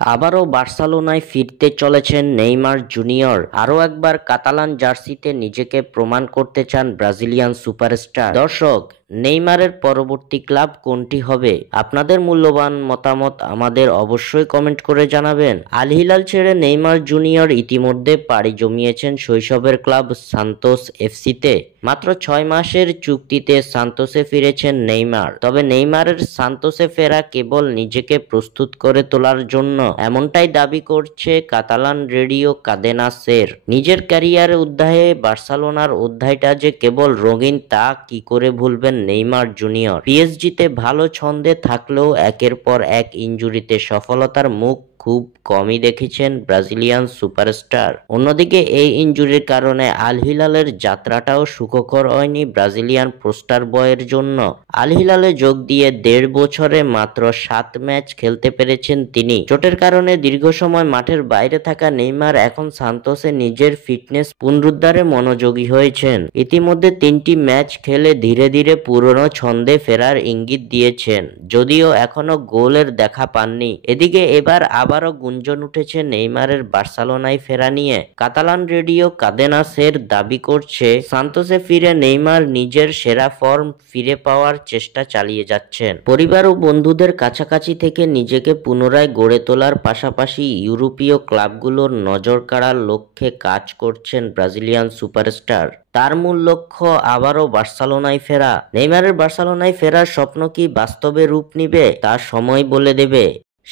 আবারও বার্সেলোনায় ফিরতে চলেছেন নেইমার জুনিয়র। আরও একবার কাতালান জার্সিতে নিজেকে প্রমাণ করতে চান ব্রাজিলিয়ান সুপারস্টার। দর্শক, নেইমারের পরবর্তী ক্লাব কোনটি হবে? আপনাদের মূল্যবান মতামত আমাদের অবশ্যই কমেন্ট করে জানাবেন। আল হিলাল ছেড়ে নেইমার জুনিয়র ইতিমধ্যে পাড়ি জমিয়েছেন শৈশবের ক্লাব সান্তোস এফসিতে। মাত্র 6 মাসের চুক্তিতে সান্তোসে ফিরেছেন নেইমার। তবে নেইমারের সান্তোসে ফেরা কেবল নিজেকে প্রস্তুত করে তোলার জন্য, এমনটাই দাবি করছে কাতালান রেডিও কাদেনা সের। নিজের ক্যারিয়ারের অধ্যায়ে বার্সেলোনার অধ্যায়টা যে কেবল রঙিন তা কি করে ভুলবেন নেইমার জুনিয়র। পিএসজিতে ভালো ছন্দে থাকলেও একের পর এক ইনজুরিতে সফলতার মুখ খুব কমই দেখেছেন ব্রাজিলিয়ান সুপারস্টার। অন্যদিকে এই ইনজুরির কারণে আল হিলালের যাত্রাটাও সুখকর হয়নি ব্রাজিলিয়ান পোস্টার বয়ের জন্য। আল হিলালে যোগ দিয়ে 1.5 বছরে মাত্র 7 ম্যাচ খেলতে পেরেছেন তিনি। চোটের কারণে দীর্ঘ সময় মাঠের বাইরে থাকা নেইমার এখন সান্তোসে নিজের ফিটনেস পুনরুদ্ধারে মনোযোগী হয়েছেন। ইতিমধ্যে 3টি ম্যাচ খেলে ধীরে ধীরে পুরনো ছন্দে ফেরার ইঙ্গিত দিয়েছেন, যদিও এখনো গোলের দেখা পাননি। এদিকে এবার আবারও গুঞ্জন উঠেছে নেইমারের বার্সেলোনায় ফেরা নিয়ে। কাতালান রেডিও কাদেনা সের দাবি করছে সান্তোসে ফিরে নেইমার নিজের সেরা ফর্ম ফিরে পাওয়ার চেষ্টা চালিয়ে যাচ্ছেন। পরিবার ও বন্ধুদের কাছাকাছি থেকে নিজেকে পুনরায় গড়ে তোলার পাশাপাশি ইউরোপীয় ক্লাবগুলোর নজর কাড়ার লক্ষ্যে কাজ করছেন ব্রাজিলিয়ান সুপারস্টার। তার মূল লক্ষ্য আবারও বার্সেলোনায় ফেরা। নেইমারের বার্সেলোনায় ফেরার স্বপ্ন কি বাস্তবে রূপ নিবে তা সময় বলে দেবে।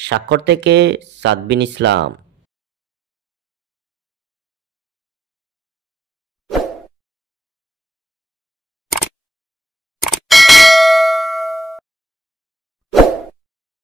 স্বাক্ষর থেকে সাদবিন ইসলাম।